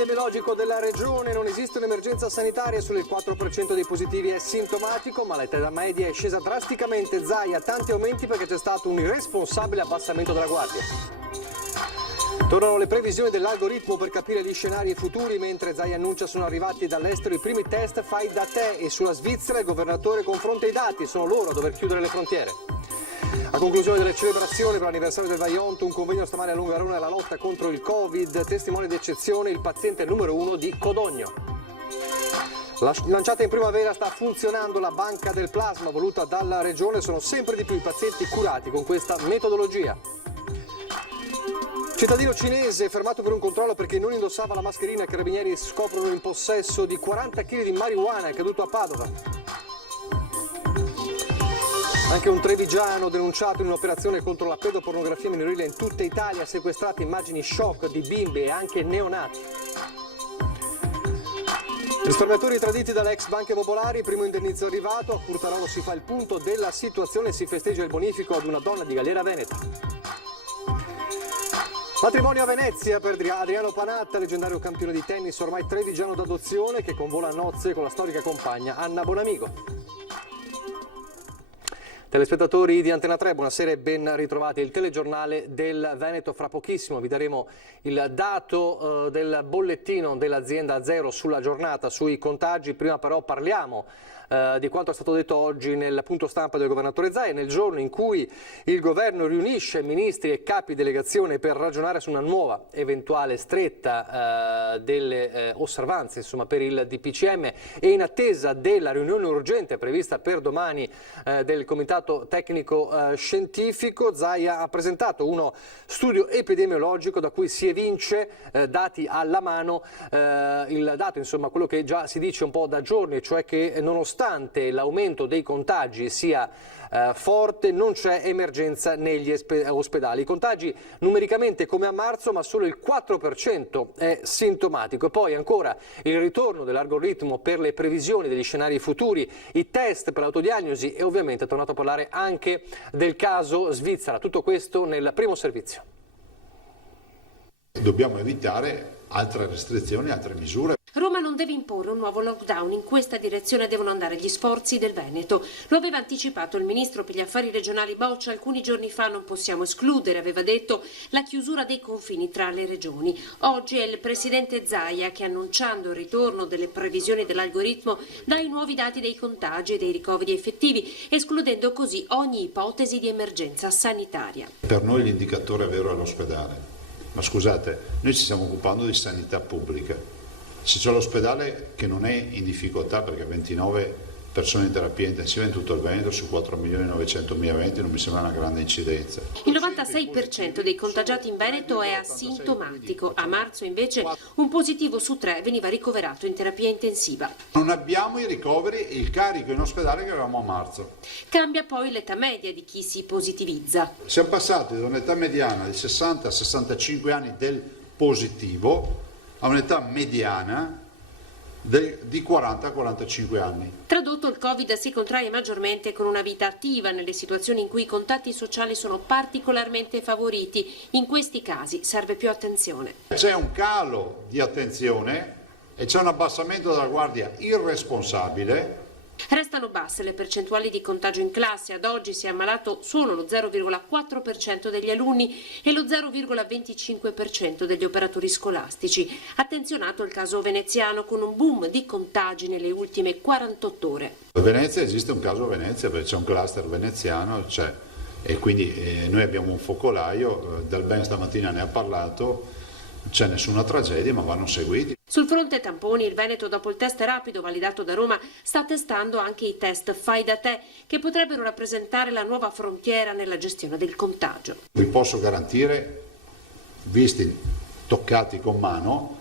epidemiologico della regione, non esiste un'emergenza sanitaria, solo il 4% dei positivi è sintomatico, ma l'età media è scesa drasticamente. Zaia, tanti aumenti perché c'è stato un irresponsabile abbassamento della guardia. Tornano le previsioni dell'algoritmo per capire gli scenari futuri, mentre Zaia annuncia sono arrivati dall'estero i primi test fai da te, e sulla Svizzera il governatore confronta i dati, sono loro a dover chiudere le frontiere. A conclusione delle celebrazioni per l'anniversario del Vajont, un convegno stamane a Longarone alla lotta contro il Covid, testimone d'eccezione il paziente numero 1 di Codogno. Lanciata in primavera sta funzionando la banca del plasma voluta dalla regione, sono sempre di più i pazienti curati con questa metodologia. Cittadino cinese fermato per un controllo perché non indossava la mascherina, i carabinieri scoprono in possesso di 40 kg di marijuana, è caduto a Padova. Anche un trevigiano denunciato in un'operazione contro la pedopornografia minorile in tutta Italia, sequestrate immagini shock di bimbe e anche neonati. Risparmiatori traditi dalle ex banche popolari, primo indennizzo arrivato, a Curtarolo si fa il punto della situazione e si festeggia il bonifico ad una donna di Galera Veneta. Matrimonio a Venezia per Adriano Panatta, leggendario campione di tennis, ormai trevigiano d'adozione, che convola a nozze con la storica compagna Anna Bonamigo. Telespettatori di Antena 3, buonasera e ben ritrovati. Il telegiornale del Veneto, fra pochissimo vi daremo il dato del bollettino dell'azienda Zero sulla giornata, sui contagi. Prima però parliamo di quanto è stato detto oggi nel punto stampa del governatore Zaia, nel giorno in cui il governo riunisce ministri e capi delegazione per ragionare su una nuova eventuale stretta delle osservanze, insomma, per il DPCM, e in attesa della riunione urgente prevista per domani del comitato tecnico scientifico. Zaia ha presentato uno studio epidemiologico da cui si evince, dati alla mano, il dato, insomma, quello che già si dice un po' da giorni, cioè che nonostante l'aumento dei contagi sia forte, non c'è emergenza negli ospedali. I contagi numericamente come a marzo, ma solo il 4% è sintomatico. E poi ancora il ritorno dell'algoritmo per le previsioni degli scenari futuri, i test per l'autodiagnosi e ovviamente è tornato a parlare anche del caso Svizzera. Tutto questo nel primo servizio. Dobbiamo evitare altre restrizioni, altre misure. Roma non deve imporre un nuovo lockdown, in questa direzione devono andare gli sforzi del Veneto. Lo aveva anticipato il ministro per gli affari regionali Boccia alcuni giorni fa. Non possiamo escludere, aveva detto, la chiusura dei confini tra le regioni. Oggi è il presidente Zaia che, annunciando il ritorno delle previsioni dell'algoritmo, dà i nuovi dati dei contagi e dei ricoveri effettivi, escludendo così ogni ipotesi di emergenza sanitaria. Per noi l'indicatore vero è l'ospedale. Ma scusate, noi ci stiamo occupando di sanità pubblica. Se c'è l'ospedale che non è in difficoltà, perché 29 persone in terapia intensiva in tutto il Veneto su 4.900.000 eventi non mi sembra una grande incidenza. Il 96% dei contagiati in Veneto è asintomatico. A marzo invece un positivo su 3 veniva ricoverato in terapia intensiva. Non abbiamo i ricoveri e il carico in ospedale che avevamo a marzo. Cambia poi l'età media di chi si positivizza. Siamo passati da un'età mediana di 60 a 65 anni del positivo a un'età mediana di 40 a 45 anni. Tradotto, il Covid si contrae maggiormente con una vita attiva nelle situazioni in cui i contatti sociali sono particolarmente favoriti. In questi casi serve più attenzione. C'è un calo di attenzione e c'è un abbassamento della guardia irresponsabile. Restano basse le percentuali di contagio in classe. Ad oggi si è ammalato solo lo 0,4% degli alunni e lo 0,25% degli operatori scolastici. Attenzionato il caso veneziano, con un boom di contagi nelle ultime 48 ore. A Venezia esiste un caso a Venezia, perché c'è un cluster veneziano, e quindi noi abbiamo un focolaio, Dal Ben stamattina ne ha parlato. Non c'è nessuna tragedia, ma vanno seguiti. Sul fronte tamponi, il Veneto, dopo il test rapido validato da Roma, sta testando anche i test fai da te, che potrebbero rappresentare la nuova frontiera nella gestione del contagio. Vi posso garantire, visti, toccati con mano,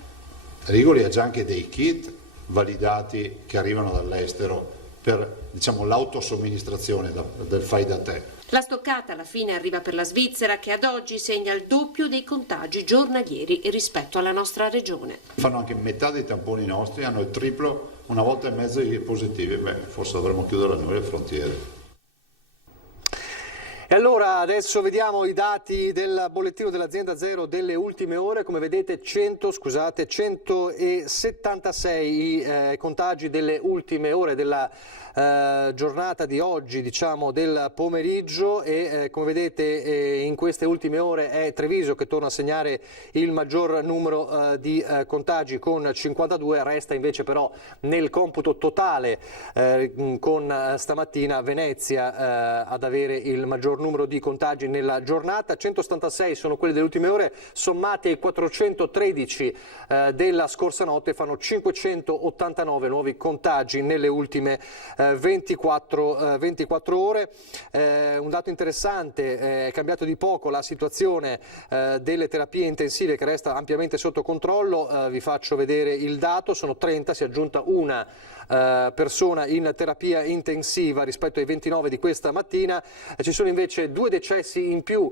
Rigoli ha già anche dei kit validati che arrivano dall'estero per, diciamo, l'autosomministrazione del fai da te. La stoccata alla fine arriva per la Svizzera, che ad oggi segna il doppio dei contagi giornalieri rispetto alla nostra regione. Fanno anche metà dei tamponi nostri, hanno il triplo, 1,5 volte di positivi. Forse dovremmo chiudere noi le frontiere. E E allora adesso vediamo i dati del bollettino dell'azienda Zero delle ultime ore. Come vedete 176 i contagi delle ultime ore della giornata di oggi, diciamo del pomeriggio, e come vedete in queste ultime ore è Treviso che torna a segnare il maggior numero di contagi con 52, resta invece però nel computo totale con stamattina Venezia ad avere il maggior numero di contagi nella giornata. 176 sono quelli delle ultime ore, sommati ai 413 della scorsa notte fanno 589 nuovi contagi nelle ultime 24 ore. Un dato interessante, è cambiato di poco la situazione delle terapie intensive che resta ampiamente sotto controllo. Vi faccio vedere il dato, sono 30, si è aggiunta una persona in terapia intensiva rispetto ai 29 di questa mattina. Ci sono invece 2 decessi in più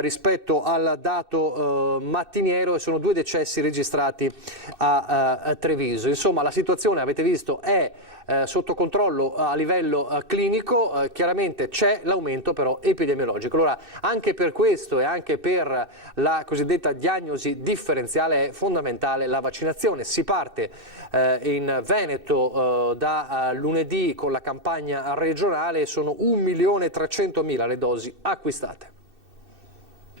rispetto al dato mattiniero, e sono 2 decessi registrati a Treviso. Insomma, la situazione, avete visto, è sotto controllo a livello clinico, chiaramente c'è l'aumento però epidemiologico. Allora, anche per questo e anche per la cosiddetta diagnosi differenziale è fondamentale la vaccinazione. Si parte in Veneto da lunedì con la campagna regionale, sono 1.300.000 le dosi acquistate.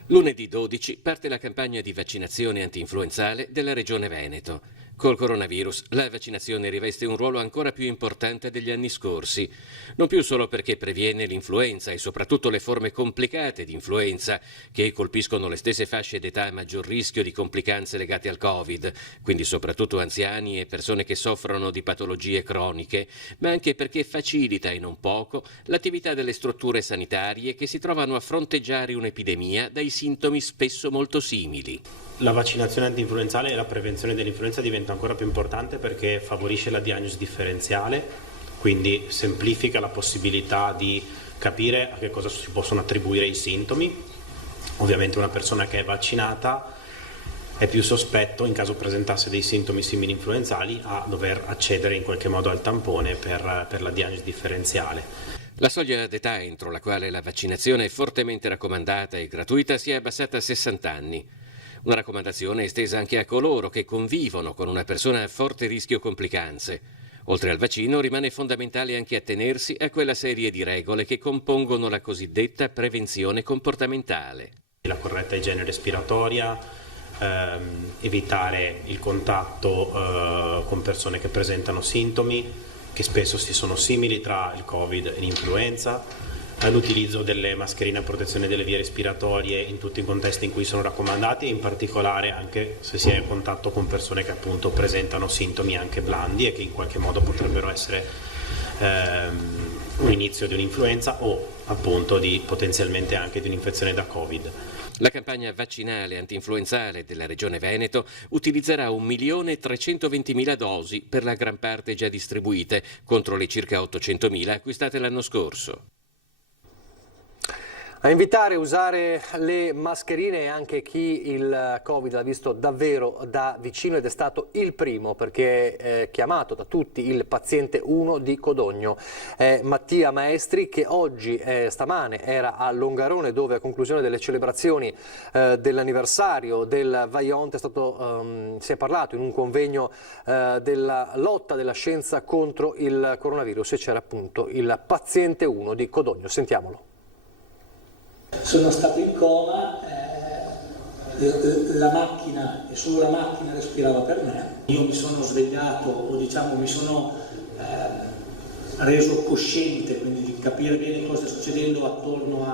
Lunedì 12 parte la campagna di vaccinazione antinfluenzale della Regione Veneto. Col coronavirus la vaccinazione riveste un ruolo ancora più importante degli anni scorsi, non più solo perché previene l'influenza e soprattutto le forme complicate di influenza che colpiscono le stesse fasce d'età a maggior rischio di complicanze legate al Covid, quindi soprattutto anziani e persone che soffrono di patologie croniche, ma anche perché facilita e non poco l'attività delle strutture sanitarie che si trovano a fronteggiare un'epidemia dai sintomi spesso molto simili. La vaccinazione antinfluenzale e la prevenzione dell'influenza diventa ancora più importante perché favorisce la diagnosi differenziale, quindi semplifica la possibilità di capire a che cosa si possono attribuire i sintomi. Ovviamente una persona che è vaccinata è più sospetto, in caso presentasse dei sintomi simili influenzali, a dover accedere in qualche modo al tampone per la diagnosi differenziale. La soglia d'età entro la quale la vaccinazione è fortemente raccomandata e gratuita si è abbassata a 60 anni. Una raccomandazione estesa anche a coloro che convivono con una persona a forte rischio complicanze. Oltre al vaccino rimane fondamentale anche attenersi a quella serie di regole che compongono la cosiddetta prevenzione comportamentale. La corretta igiene respiratoria, evitare il contatto con persone che presentano sintomi, che spesso si sono simili tra il Covid e l'influenza, l'utilizzo delle mascherine a protezione delle vie respiratorie in tutti i contesti in cui sono raccomandati, e in particolare anche se si è in contatto con persone che appunto presentano sintomi anche blandi e che in qualche modo potrebbero essere un inizio di un'influenza o appunto potenzialmente anche di un'infezione da Covid. La campagna vaccinale antinfluenzale della Regione Veneto utilizzerà 1.320.000 dosi, per la gran parte già distribuite, contro le circa 800.000 acquistate l'anno scorso. A invitare a usare le mascherine anche chi il Covid l'ha visto davvero da vicino ed è stato il primo, perché è chiamato da tutti il paziente 1 di Codogno. È Mattia Maestri, che oggi, stamane, era a Longarone, dove a conclusione delle celebrazioni dell'anniversario del Vajont si è parlato in un convegno della lotta della scienza contro il coronavirus, e c'era appunto il paziente 1 di Codogno. Sentiamolo. Sono stato in coma, la macchina, e solo la macchina respirava per me. Io mi sono svegliato, o diciamo mi sono reso cosciente, quindi di capire bene cosa sta succedendo attorno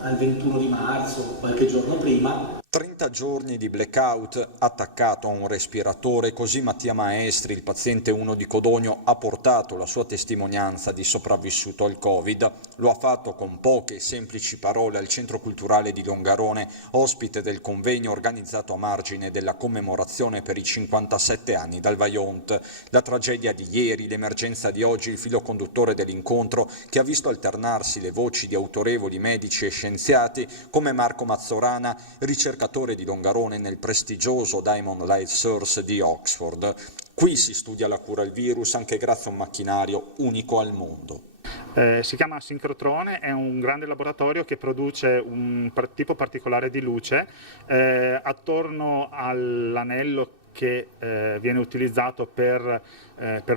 al 21 di marzo, qualche giorno prima. 30 giorni di blackout, attaccato a un respiratore, così Mattia Maestri, il paziente 1 di Codogno, ha portato la sua testimonianza di sopravvissuto al Covid. Lo ha fatto con poche e semplici parole al Centro Culturale di Longarone, ospite del convegno organizzato a margine della commemorazione per i 57 anni dal Vajont. La tragedia di ieri, l'emergenza di oggi, il filo conduttore dell'incontro, che ha visto alternarsi le voci di autorevoli medici e scienziati come Marco Mazzorana, ricercatore di Longarone nel prestigioso Diamond Light Source di Oxford. Qui si studia la cura al virus anche grazie a un macchinario unico al mondo. Si chiama sincrotrone, è un grande laboratorio che produce un tipo particolare di luce attorno all'anello che viene utilizzato per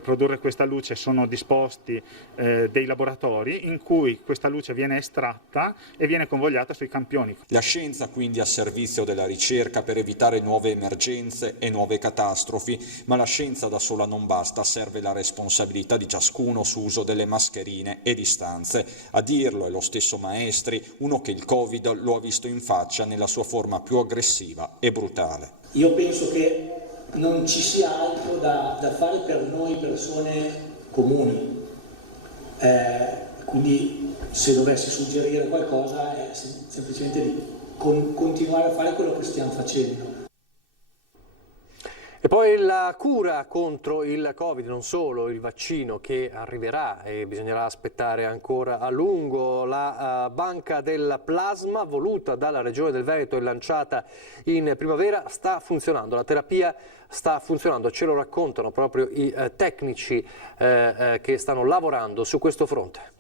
produrre questa luce. Sono disposti dei laboratori in cui questa luce viene estratta e viene convogliata sui campioni. La scienza quindi a servizio della ricerca per evitare nuove emergenze e nuove catastrofi, ma la scienza da sola non basta, serve la responsabilità di ciascuno su uso delle mascherine e distanze. A dirlo è lo stesso Maestri, uno che il Covid lo ha visto in faccia nella sua forma più aggressiva e brutale. Io penso che non ci sia altro da fare per noi persone comuni, quindi se dovessi suggerire qualcosa è semplicemente di continuare a fare quello che stiamo facendo. E poi la cura contro il Covid, non solo il vaccino che arriverà e bisognerà aspettare ancora a lungo. La banca del plasma voluta dalla Regione del Veneto e lanciata in primavera sta funzionando, la terapia sta funzionando, ce lo raccontano proprio i tecnici che stanno lavorando su questo fronte.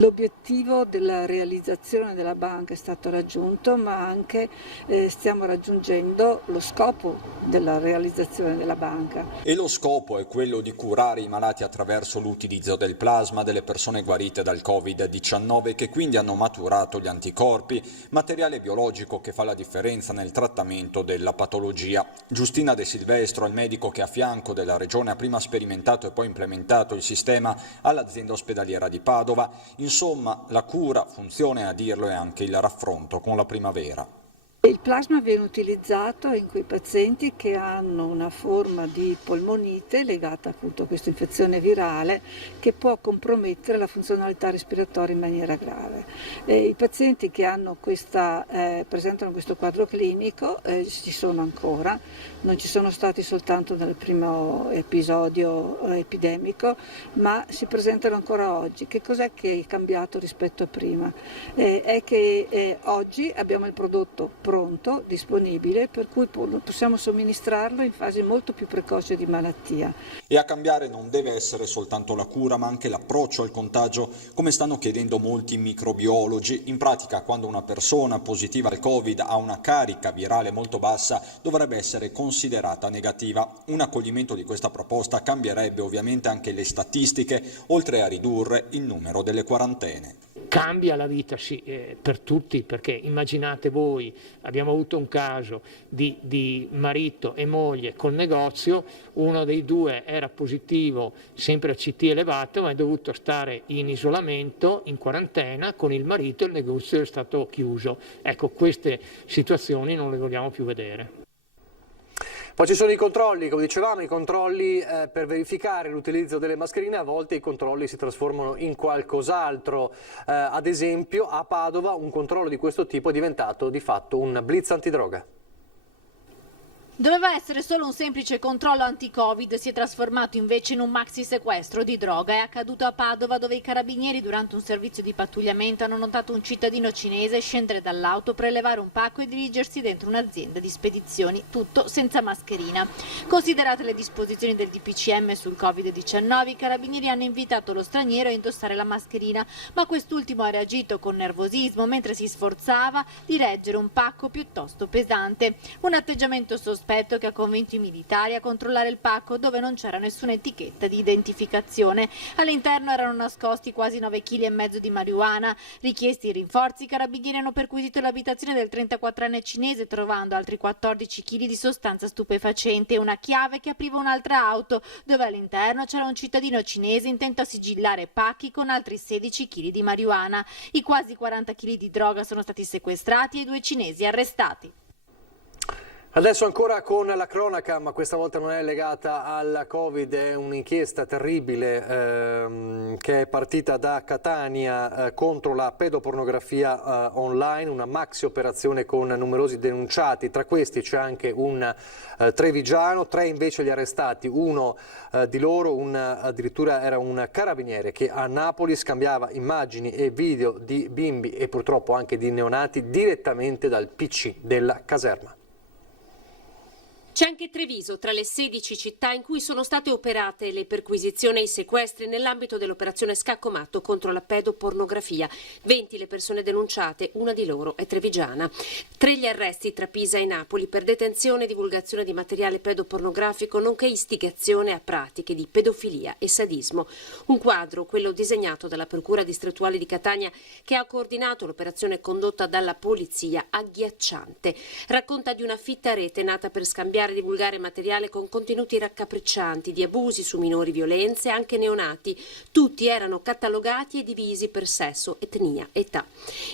L'obiettivo della realizzazione della banca è stato raggiunto, ma anche stiamo raggiungendo lo scopo della realizzazione della banca. E lo scopo è quello di curare i malati attraverso l'utilizzo del plasma delle persone guarite dal Covid-19 che quindi hanno maturato gli anticorpi, materiale biologico che fa la differenza nel trattamento della patologia. Giustina De Silvestro è il medico che a fianco della Regione ha prima sperimentato e poi implementato il sistema all'azienda ospedaliera di Padova. Insomma, la cura funziona, e a dirlo è anche il raffronto con la primavera. Il plasma viene utilizzato in quei pazienti che hanno una forma di polmonite legata appunto a questa infezione virale che può compromettere la funzionalità respiratoria in maniera grave. I pazienti che hanno presentano questo quadro clinico ci sono ancora, non ci sono stati soltanto nel primo episodio epidemico, ma si presentano ancora oggi. Che cos'è che è cambiato rispetto a prima? È che oggi abbiamo il prodotto pronto, disponibile, per cui possiamo somministrarlo in fasi molto più precoci di malattia. E a cambiare non deve essere soltanto la cura, ma anche l'approccio al contagio, come stanno chiedendo molti microbiologi. In pratica, quando una persona positiva al Covid ha una carica virale molto bassa, dovrebbe essere considerata negativa. Un accoglimento di questa proposta cambierebbe ovviamente anche le statistiche, oltre a ridurre il numero delle quarantene. Cambia la vita per tutti, perché immaginate voi, abbiamo avuto un caso di marito e moglie col negozio, uno dei due era positivo, sempre a CT elevato, ma è dovuto stare in isolamento, in quarantena, con il marito, il negozio è stato chiuso. Ecco, queste situazioni non le vogliamo più vedere. Poi ci sono i controlli, come dicevamo, i controlli per verificare l'utilizzo delle mascherine. A volte i controlli si trasformano in qualcos'altro. Ad esempio a Padova un controllo di questo tipo è diventato di fatto un blitz antidroga. Doveva essere solo un semplice controllo anti-Covid, si è trasformato invece in un maxi sequestro di droga. È accaduto a Padova, dove i carabinieri durante un servizio di pattugliamento hanno notato un cittadino cinese scendere dall'auto, prelevare un pacco e dirigersi dentro un'azienda di spedizioni, tutto senza mascherina. Considerate le disposizioni del DPCM sul Covid-19, i carabinieri hanno invitato lo straniero a indossare la mascherina, ma quest'ultimo ha reagito con nervosismo mentre si sforzava di reggere un pacco piuttosto pesante. Un atteggiamento sospetto che ha convinto i militari a controllare il pacco, dove non c'era nessuna etichetta di identificazione. All'interno erano nascosti quasi 9,5 kg di marijuana. Richiesti i rinforzi, i carabinieri hanno perquisito l'abitazione del 34enne cinese, trovando altri 14 kg di sostanza stupefacente e una chiave che apriva un'altra auto, dove all'interno c'era un cittadino cinese intento a sigillare pacchi con altri 16 kg di marijuana. I quasi 40 kg di droga sono stati sequestrati e 2 cinesi arrestati. Adesso ancora con la cronaca, ma questa volta non è legata al Covid, è un'inchiesta terribile che è partita da Catania contro la pedopornografia online, una maxi operazione con numerosi denunciati. Tra questi c'è anche un trevigiano, 3 invece gli arrestati, uno di loro addirittura era un carabiniere che a Napoli scambiava immagini e video di bimbi e purtroppo anche di neonati direttamente dal PC della caserma. C'è anche Treviso tra le 16 città in cui sono state operate le perquisizioni e i sequestri nell'ambito dell'operazione Scaccomatto contro la pedopornografia. 20 le persone denunciate, una di loro è trevigiana. 3 gli arresti tra Pisa e Napoli per detenzione e divulgazione di materiale pedopornografico nonché istigazione a pratiche di pedofilia e sadismo. Un quadro, quello disegnato dalla Procura distrettuale di Catania, che ha coordinato l'operazione condotta dalla polizia, agghiacciante. Racconta di una fitta rete nata per scambiare e divulgare materiale con contenuti raccapriccianti di abusi su minori, violenze, anche neonati. Tutti erano catalogati e divisi per sesso, etnia, età.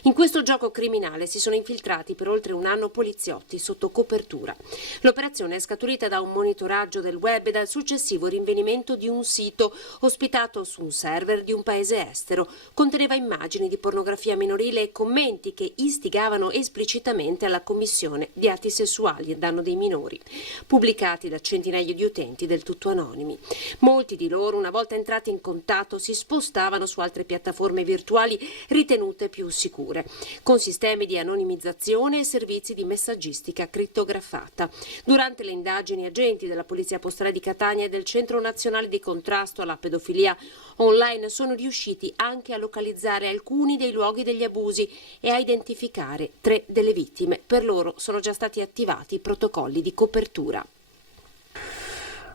In questo gioco criminale si sono infiltrati per oltre un anno poliziotti sotto copertura. L'operazione è scaturita da un monitoraggio del web e dal successivo rinvenimento di un sito ospitato su un server di un paese estero. Conteneva immagini di pornografia minorile e commenti che istigavano esplicitamente alla commissione di atti sessuali a danno dei minori, pubblicati da centinaia di utenti del tutto anonimi. Molti di loro, una volta entrati in contatto, si spostavano su altre piattaforme virtuali ritenute più sicure, con sistemi di anonimizzazione e servizi di messaggistica crittografata. Durante le indagini, agenti della Polizia Postale di Catania e del Centro Nazionale di Contrasto alla Pedofilia Online sono riusciti anche a localizzare alcuni dei luoghi degli abusi e a identificare 3 delle vittime. Per loro sono già stati attivati protocolli di copertura.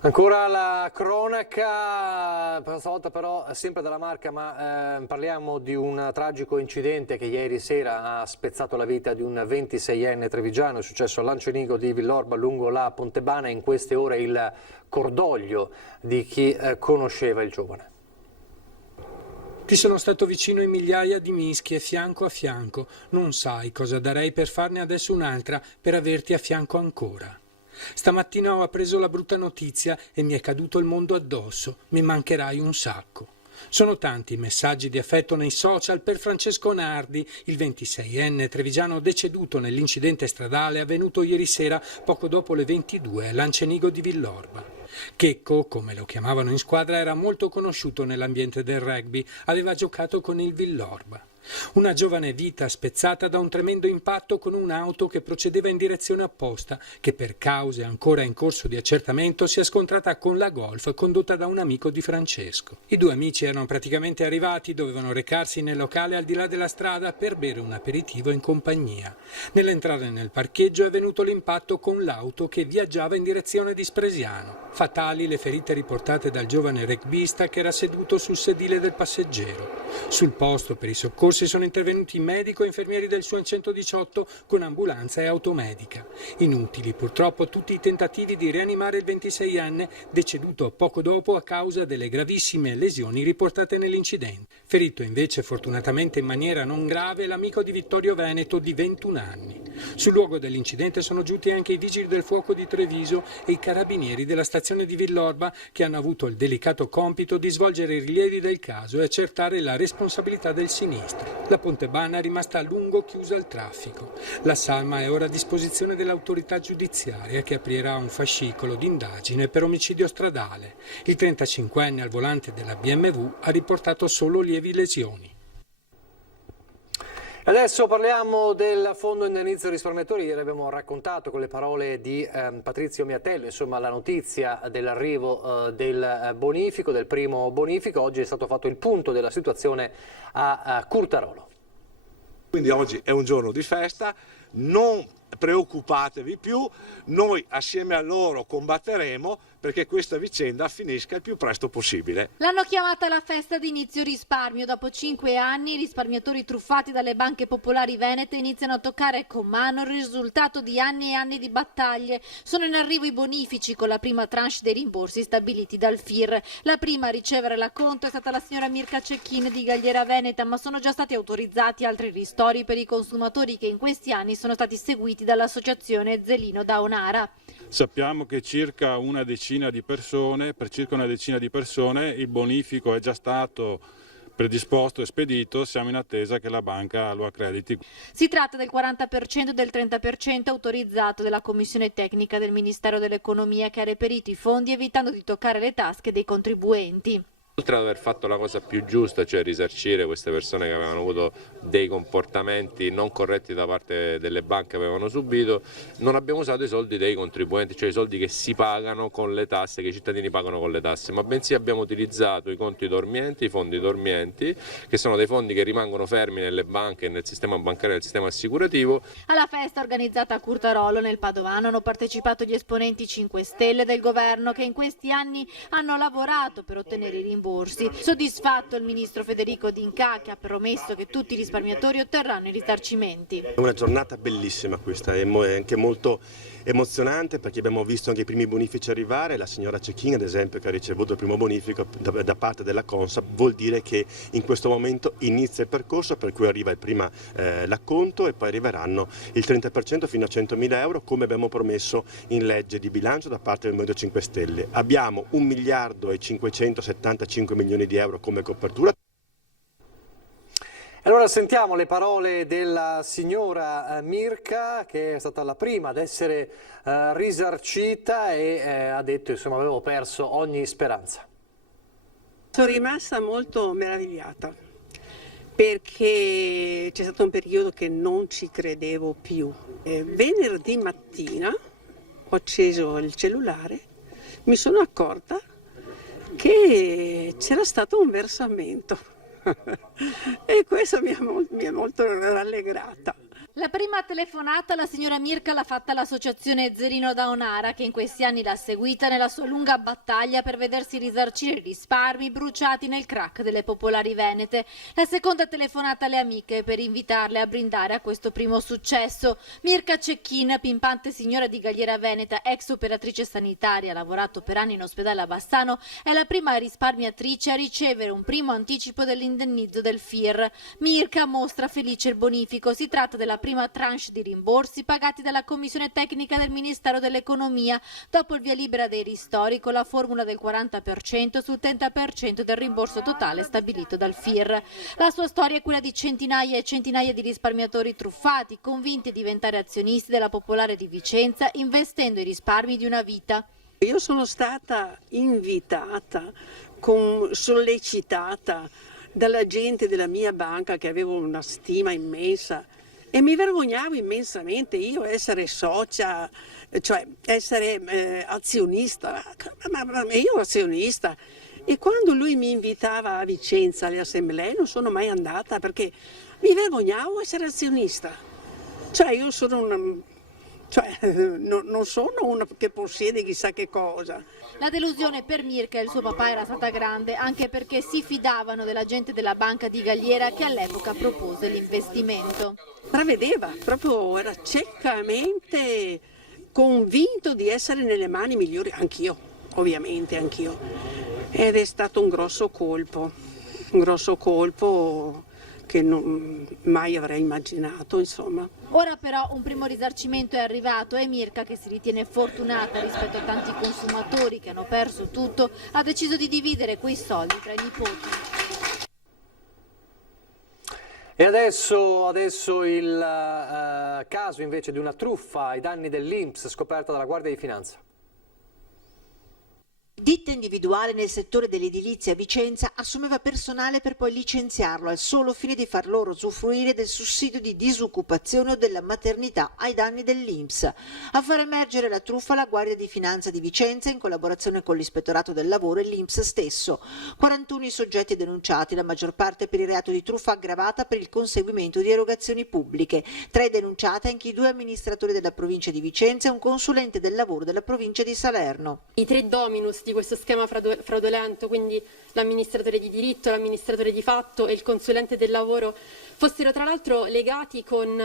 Ancora la cronaca, stavolta però sempre dalla Marca, ma parliamo di un tragico incidente che ieri sera ha spezzato la vita di un 26enne trevigiano. È successo a Lancenigo di Villorba lungo la Pontebana. In queste ore il cordoglio di chi conosceva il giovane. Ti sono stato vicino in migliaia di mischie, fianco a fianco. Non sai cosa darei per farne adesso un'altra, per averti a fianco ancora. Stamattina ho appreso la brutta notizia e mi è caduto il mondo addosso. Mi mancherai un sacco. Sono tanti i messaggi di affetto nei social per Francesco Nardi, il 26enne trevigiano deceduto nell'incidente stradale avvenuto ieri sera poco dopo le 22 a Lancenigo di Villorba. Checco, come lo chiamavano in squadra, era molto conosciuto nell'ambiente del rugby, aveva giocato con il Villorba. Una giovane vita spezzata da un tremendo impatto con un'auto che procedeva in direzione opposta, che per cause ancora in corso di accertamento si è scontrata con la Golf condotta da un amico di Francesco. I 2 amici erano praticamente arrivati, dovevano recarsi nel locale al di là della strada per bere un aperitivo in compagnia. Nell'entrare nel parcheggio è venuto l'impatto con l'auto che viaggiava in direzione di Spresiano. Fatali le ferite riportate dal giovane rugbista che era seduto sul sedile del passeggero. Sul posto per i soccorsi sono intervenuti medico e infermieri del 118 con ambulanza e automedica. Inutili purtroppo tutti i tentativi di rianimare il 26enne deceduto poco dopo a causa delle gravissime lesioni riportate nell'incidente. Ferito invece fortunatamente in maniera non grave l'amico di Vittorio Veneto di 21 anni. Sul luogo dell'incidente sono giunti anche i vigili del fuoco di Treviso e i carabinieri della stazione di Villorba che hanno avuto il delicato compito di svolgere i rilievi del caso e accertare la responsabilità del sinistro. La Pontebana è rimasta a lungo chiusa al traffico. La salma è ora a disposizione dell'autorità giudiziaria che aprirà un fascicolo d'indagine per omicidio stradale. Il 35enne al volante della BMW ha riportato solo lievi lesioni. Adesso parliamo del Fondo Indennizzo Risparmiatori. Ieri abbiamo raccontato con le parole di Patrizio Miatello, insomma, la notizia dell'arrivo del bonifico, del primo bonifico. Oggi è stato fatto il punto della situazione a Curtarolo. Quindi oggi è un giorno di festa, non preoccupatevi più, noi assieme a loro combatteremo perché questa vicenda finisca il più presto possibile. L'hanno chiamata la festa di inizio risparmio. Dopo 5 anni i risparmiatori truffati dalle banche popolari venete iniziano a toccare con mano il risultato di anni e anni di battaglie. Sono in arrivo i bonifici con la prima tranche dei rimborsi stabiliti dal FIR. La prima a ricevere l'acconto è stata la signora Mirka Cecchin di Galliera Veneta, ma sono già stati autorizzati altri ristori per i consumatori che in questi anni sono stati seguiti dall'associazione Zelino da Onara. Sappiamo che per circa una decina di persone il bonifico è già stato predisposto e spedito, siamo in attesa che la banca lo accrediti. Si tratta del 40% e del 30% autorizzato della Commissione Tecnica del Ministero dell'Economia che ha reperito i fondi evitando di toccare le tasche dei contribuenti. Oltre ad aver fatto la cosa più giusta, cioè risarcire queste persone che avevano avuto dei comportamenti non corretti da parte delle banche che avevano subito, non abbiamo usato i soldi dei contribuenti, cioè i soldi che si pagano con le tasse, che i cittadini pagano con le tasse, ma bensì abbiamo utilizzato i conti dormienti, i fondi dormienti, che sono dei fondi che rimangono fermi nelle banche, nel sistema bancario e nel sistema assicurativo. Alla festa organizzata a Curtarolo, nel Padovano, hanno partecipato gli esponenti 5 Stelle del governo che in questi anni hanno lavorato per ottenere i rimborsi. Soddisfatto il ministro Federico D'Incà, che ha promesso che tutti i risparmiatori otterranno i risarcimenti. È una giornata bellissima questa, è anche molto emozionante perché abbiamo visto anche i primi bonifici arrivare. La signora Cecchin, ad esempio, che ha ricevuto il primo bonifico da parte della Consap, vuol dire che in questo momento inizia il percorso, per cui arriva prima l'acconto e poi arriveranno il 30% fino a 100.000 euro, come abbiamo promesso in legge di bilancio da parte del Movimento 5 Stelle. Abbiamo 1 miliardo e 575 milioni di euro come copertura. Allora sentiamo le parole della signora Mirka, che è stata la prima ad essere risarcita e ha detto, insomma, avevo perso ogni speranza. Sono rimasta molto meravigliata perché c'è stato un periodo che non ci credevo più. Venerdì mattina ho acceso il cellulare, mi sono accorta che c'era stato un versamento e questo mi ha molto rallegrata. La prima telefonata la signora Mirka l'ha fatta l'associazione Zerino da Onara, che in questi anni l'ha seguita nella sua lunga battaglia per vedersi risarcire i risparmi bruciati nel crack delle popolari venete. La seconda telefonata alle amiche per invitarle a brindare a questo primo successo. Mirka Cecchin, pimpante signora di Galliera Veneta, ex operatrice sanitaria, ha lavorato per anni in ospedale a Bassano, è la prima risparmiatrice a ricevere un primo anticipo dell'indennizzo del FIR. Mirka mostra felice il bonifico, si tratta della prima tranche di rimborsi pagati dalla Commissione Tecnica del Ministero dell'Economia dopo il via libera dei ristori con la formula del 40% sul 30% del rimborso totale stabilito dal FIR. La sua storia è quella di centinaia e centinaia di risparmiatori truffati, convinti a diventare azionisti della Popolare di Vicenza, investendo i risparmi di una vita. Io sono stata invitata, sollecitata dalla gente della mia banca, che avevo una stima immensa, e mi vergognavo immensamente io essere socia, cioè essere azionista, ma io azionista. E quando lui mi invitava a Vicenza alle assemblee non sono mai andata perché mi vergognavo essere azionista. Cioè io sono non sono una che possiede chissà che cosa. La delusione per Mirka e il suo papà era stata grande, anche perché si fidavano della gente della banca di Galliera che all'epoca propose l'investimento. Prevedeva, proprio era ciecamente convinto di essere nelle mani migliori, anch'io, ovviamente anch'io. Ed è stato un grosso colpo che mai avrei immaginato, insomma. Ora però un primo risarcimento è arrivato e Mirka, che si ritiene fortunata rispetto a tanti consumatori che hanno perso tutto, ha deciso di dividere quei soldi tra i nipoti. E adesso il caso invece di una truffa ai danni dell'INPS scoperta dalla Guardia di Finanza. Ditta individuale nel settore dell'edilizia a Vicenza assumeva personale per poi licenziarlo al solo fine di far loro usufruire del sussidio di disoccupazione o della maternità ai danni dell'INPS. A far emergere la truffa la Guardia di Finanza di Vicenza in collaborazione con l'Ispettorato del Lavoro e l'INPS stesso. 41 i soggetti denunciati, la maggior parte per il reato di truffa aggravata per il conseguimento di erogazioni pubbliche. 3 denunciati anche i 2 amministratori della provincia di Vicenza e un consulente del lavoro della provincia di Salerno. I 3 dominus di questo schema fraudolento, quindi l'amministratore di diritto, l'amministratore di fatto e il consulente del lavoro, fossero tra l'altro legati con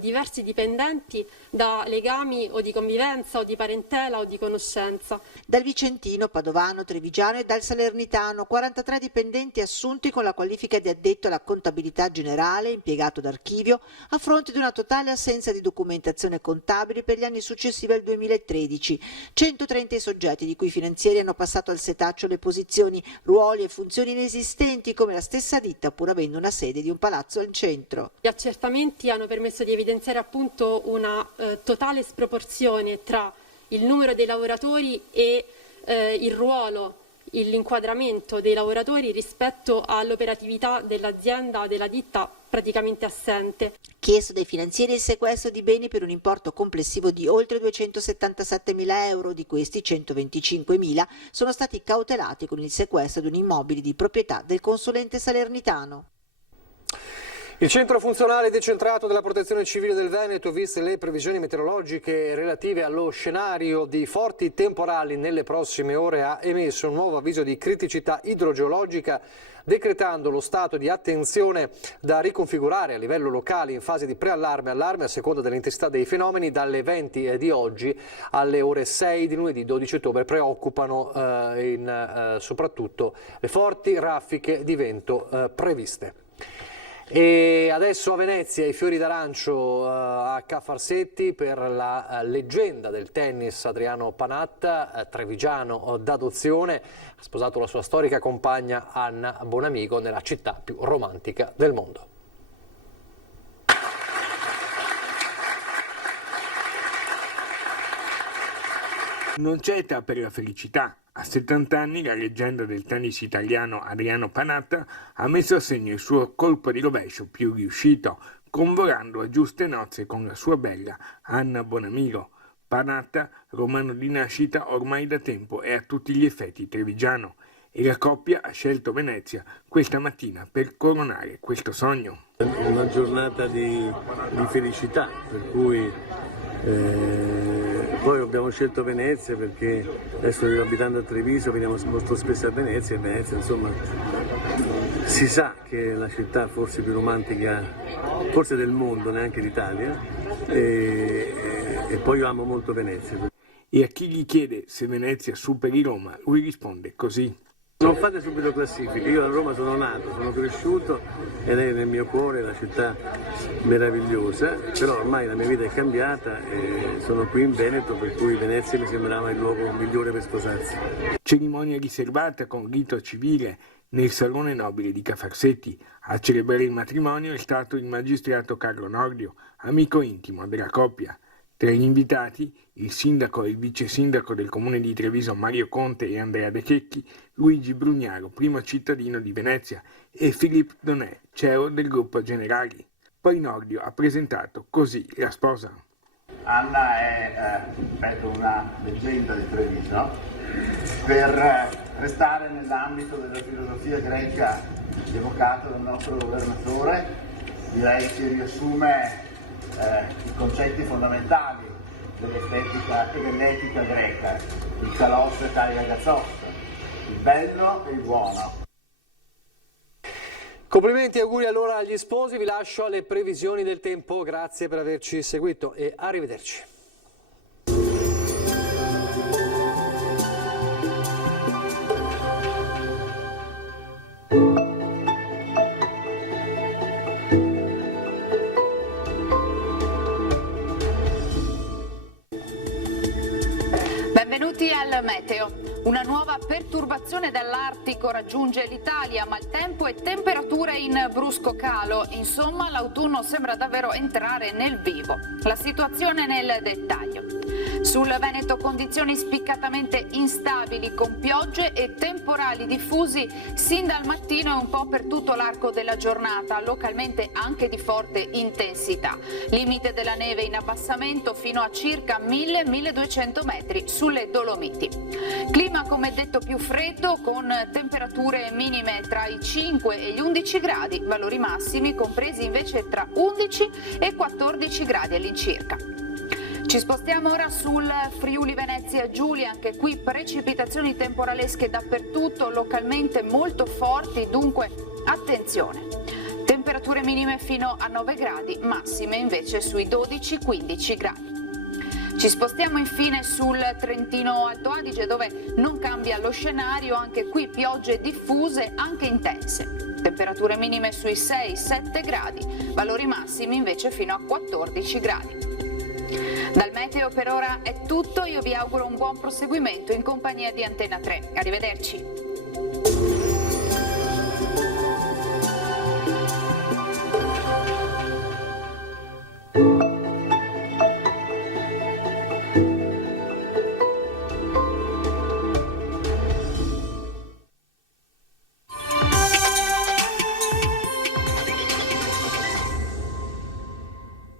diversi dipendenti da legami o di convivenza o di parentela o di conoscenza. Dal vicentino, padovano, trevigiano e dal salernitano 43 dipendenti assunti con la qualifica di addetto alla contabilità generale, impiegato d'archivio, a fronte di una totale assenza di documentazione contabile per gli anni successivi al 2013. 130 i soggetti di cui i finanzieri hanno passato al setaccio le posizioni, ruoli e funzioni inesistenti come la stessa ditta, pur avendo una sede di un palazzo al centro. Gli accertamenti hanno permesso di evidenziare appunto una totale sproporzione tra il numero dei lavoratori e il ruolo l'inquadramento dei lavoratori rispetto all'operatività dell'azienda, della ditta praticamente assente. Chiesto dai finanzieri il sequestro di beni per un importo complessivo di oltre 277.000 euro, di questi 125.000 sono stati cautelati con il sequestro di un immobile di proprietà del consulente salernitano. Il centro funzionale decentrato della Protezione Civile del Veneto, viste le previsioni meteorologiche relative allo scenario di forti temporali nelle prossime ore, ha emesso un nuovo avviso di criticità idrogeologica, decretando lo stato di attenzione da riconfigurare a livello locale in fase di preallarme e allarme a seconda dell'intensità dei fenomeni. Dalle 20 di oggi alle ore 6 di lunedì 12 ottobre preoccupano soprattutto le forti raffiche di vento previste. E adesso a Venezia i fiori d'arancio a Ca' Farsetti per la leggenda del tennis Adriano Panatta, trevigiano d'adozione, ha sposato la sua storica compagna Anna Bonamigo nella città più romantica del mondo. Non c'è età per la felicità. A 70 anni la leggenda del tennis italiano Adriano Panatta ha messo a segno il suo colpo di rovescio più riuscito, convolando a giuste nozze con la sua bella Anna Bonamigo. Panatta, romano di nascita ormai da tempo, è a tutti gli effetti trevigiano e la coppia ha scelto Venezia questa mattina per coronare questo sogno. Una giornata di felicità, per cui poi abbiamo scelto Venezia perché adesso abitando a Treviso veniamo molto spesso a Venezia e Venezia insomma si sa che è la città forse più romantica forse del mondo, neanche d'Italia, e poi io amo molto Venezia. E a chi gli chiede se Venezia superi Roma, lui risponde così. Non fate subito classifiche, io a Roma sono nato, sono cresciuto ed è nel mio cuore la città meravigliosa, però ormai la mia vita è cambiata e sono qui in Veneto, per cui Venezia mi sembrava il luogo migliore per sposarsi. Cerimonia riservata con rito civile nel Salone Nobile di Ca' Farsetti. A celebrare il matrimonio è stato il magistrato Carlo Nordio, amico intimo della coppia. Tra gli invitati il sindaco e il vice sindaco del comune di Treviso Mario Conte e Andrea De Checchi, Luigi Brugnaro, primo cittadino di Venezia, e Philippe Donnet, CEO del gruppo Generali. Poi Nordio ha presentato così la sposa. Anna è una leggenda di Treviso. Per restare nell'ambito della filosofia greca evocata dal nostro governatore, direi che riassume i concetti fondamentali dell'estetica e dell'etica greca, il kalos e kai agazos, il bello e il buono. Complimenti e auguri allora agli sposi, vi lascio alle previsioni del tempo, grazie per averci seguito e arrivederci. Benvenuti al Meteo. Una nuova perturbazione dall'Artico raggiunge l'Italia, maltempo e temperature in brusco calo. Insomma, l'autunno sembra davvero entrare nel vivo. La situazione nel dettaglio. Sul Veneto condizioni spiccatamente instabili con piogge e temporali diffusi sin dal mattino e un po' per tutto l'arco della giornata, localmente anche di forte intensità. Limite della neve in abbassamento fino a circa 1000-1200 metri sulle Dolomiti. Clima come detto più freddo con temperature minime tra i 5 e gli 11 gradi, valori massimi compresi invece tra 11 e 14 gradi all'incirca. Ci spostiamo ora sul Friuli Venezia Giulia, anche qui precipitazioni temporalesche dappertutto, localmente molto forti, dunque attenzione. Temperature minime fino a 9 gradi, massime invece sui 12-15 gradi. Ci spostiamo infine sul Trentino Alto Adige, dove non cambia lo scenario, anche qui piogge diffuse anche intense. Temperature minime sui 6-7 gradi, valori massimi invece fino a 14 gradi. Dal meteo per ora è tutto, io vi auguro un buon proseguimento in compagnia di Antena 3. Arrivederci.